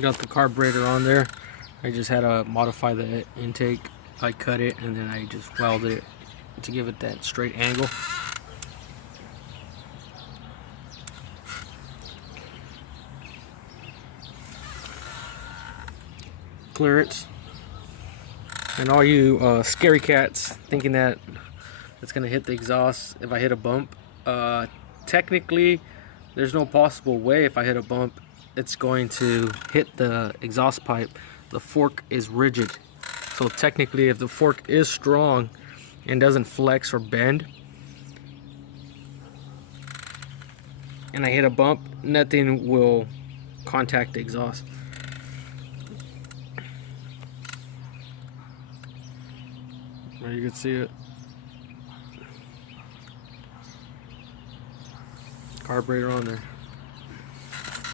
Got the carburetor on there. I just had to modify the intake. I cut it and then I just welded it to give it that straight angle. Clearance. And all you scary cats thinking that it's gonna hit the exhaust if I hit a bump, technically there's no possible way if I hit a bump it's going to hit the exhaust pipe. The fork is rigid, so technically if the fork is strong and doesn't flex or bend and I hit a bump, nothing will contact the exhaust. There you can see it. Carburetor on there.